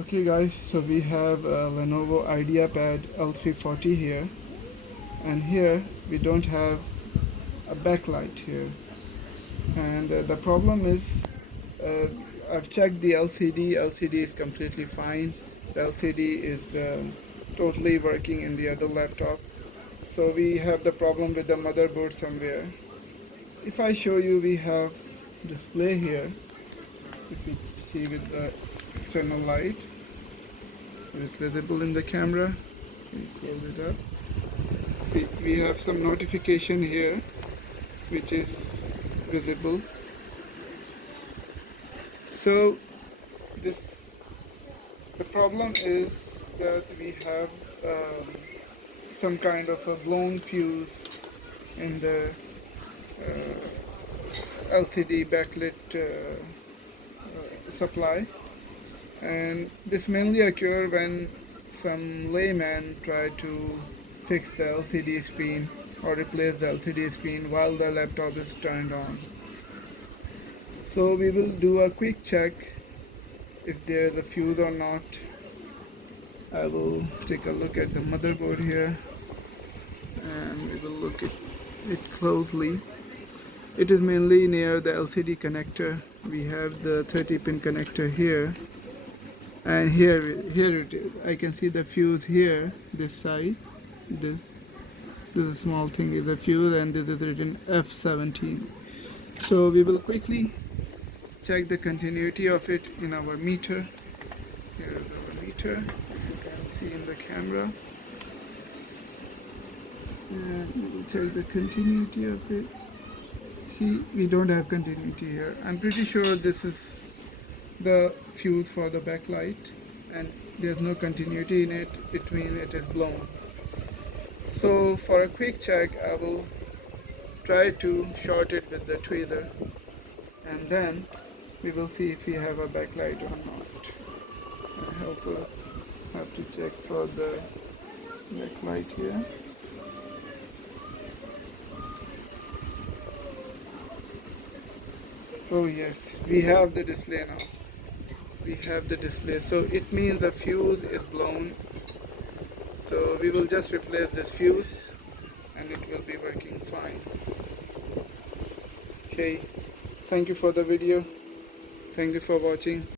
Okay guys, so we have a Lenovo IdeaPad L340 here, and here we don't have a backlight here, and the problem is uh, I've checked the LCD is completely fine. The LCD is totally working in the other laptop, so we have the problem with the motherboard somewhere. If I show you, we have display here. If you see with the external light, is it visible in the camera? We close it up. We have some notification here which is visible. So this the problem is that we have some kind of a blown fuse in the LCD backlit supply, and this mainly occur when some layman try to fix the LCD screen or replace the LCD screen while the laptop is turned on. So we will do a quick check if there is a fuse or not. I will take a look at the motherboard here and we will look at it closely. It is mainly near the LCD connector. We have the 30-pin connector here, and here it is. I can see the fuse here, this side. This small thing is a fuse, and this is written F17. So we will quickly check the continuity of it in our meter. Here is our meter, you can see in the camera, and we will check the continuity of it. See, we don't have continuity here. I'm pretty sure this is the fuse for the backlight, and there's no continuity in it. It means it is blown. So for a quick check, I will try to short it with the tweezer, and then we will see if we have a backlight or not. I also have to check for the backlight here. Oh yes, we have the display now. We have the display, so it means the fuse is blown. So we will just replace this fuse and it will be working fine. Okay, thank you for the video. Thank you for watching.